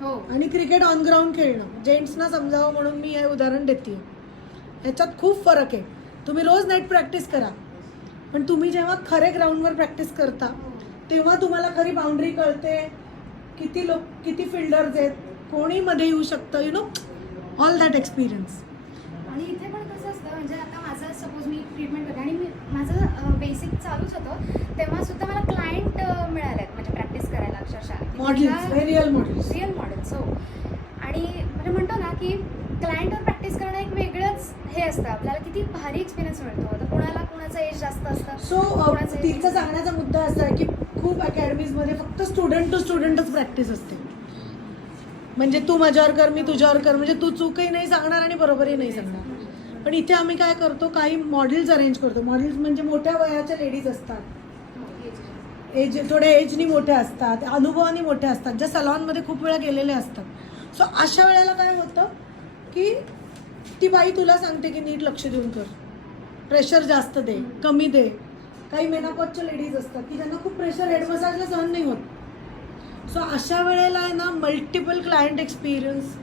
हो. आणि cricket on ground खेळणं. जेंट्सना समजावं म्हणून मी हे उदाहरण देते. ह्याच्यात खूप फरक आहे. तुम्ही रोज नेट प्रॅक्टिस करा, पण तुम्ही जेव्हा खरे ग्राउंडवर प्रॅक्टिस करता तेव्हा तुम्हाला खरी बाउंड्री कळते, किती फिल्डर्स आहेत, कोणी मध्ये येऊ शकतं, you know all that experience. आणि इथे पण कसं असतं, म्हणजे आता माझं सपोज मी ट्रीटमेंट करते आणि माझं बेसिक चालूच होतं, तेव्हा सुद्धा मला क्लायंट मिळाले आहेत म्हणजे प्रॅक्टिस करायला अक्षरशः. Models, real models. Real models. हो. आणि म्हणजे म्हणतो ना की क्लायंटवर प्रॅक्टिस करणं एक वेगळंच हे असतं, आपल्याला किती भारी एक्सपिरियन्स मिळतो. आता कुणाचं एज जास्त असतं. सो तिचा सांगण्याचा मुद्दा असा आहे की खूप अकॅडमीजमध्ये फक्त स्टुडंट टू स्टुडंटच प्रॅक्टिस असते. म्हणजे तू माझ्यावर कर, मी तुझ्यावर कर, म्हणजे तू चूकही नाही सांगणार आणि बरोबरही नाही सांगणार. पण इथे आम्ही काय करतो, काही मॉडेल्स अरेंज करतो. मॉडेल्स म्हणजे मोठ्या वयाच्या लेडीज असतात, थोड्या एजनी मोठ्या असतात, अनुभवानी मोठ्या असतात, ज्या सलॉनमध्ये खूप वेळा गेलेल्या असतात. सो अशा वेळेला काय होतं की ती बाई तुला सांगते की नीट लक्ष देऊन कर, प्रेशर जास्त दे, कमी दे. काही मेनोपॉजच्या लेडीज असतात की ज्यांना खूप प्रेशर हेड मसाजला सहन नाही होत. सो अशा वेळेला आहे ना, multiple client experience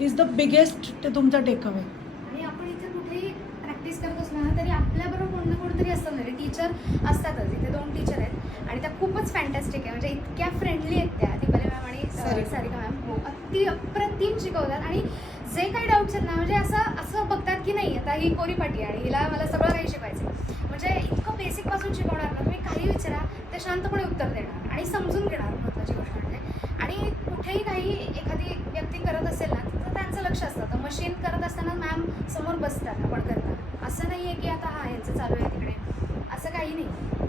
is the biggest ते तुमचा टेकअवे. आणि आपण इथे कुठेही प्रॅक्टिस करत असलो ना तरी आपल्याबरोबर कोण ना कोणतरी असतं. म्हणजे टीचर असतातच. इथे 2 टीचर आहेत आणि त्या खूपच फॅन्टॅस्टिक आहे. म्हणजे इतक्या फ्रेंडली आहेत त्या, दीपाली मॅम आणि सारिका मॅम. हो, अति अप्रतिम शिकवतात. आणि जे काही डाऊट्स आहेत ना, म्हणजे असं बघतात की नाही आता ही कोरीपाटी आणि हिला मला सगळं काही शिकायचं. म्हणजे इतकं बेसिकपासून शिकवणार ना, तुम्ही काही विचारा ते शांतपणे उत्तर देणार आणि समजून घेणार. महत्त्वाची गोष्ट म्हणजे. आणि कुठेही काही एखादी व्यक्ती करत असेल ना तर त्यांचं लक्ष असतं. तर मशीन करत असताना मॅम समोर बसतात आपण करताना. असं नाही आहे की आता हा यांचं चालू आहे तिकडे, असं काही नाही.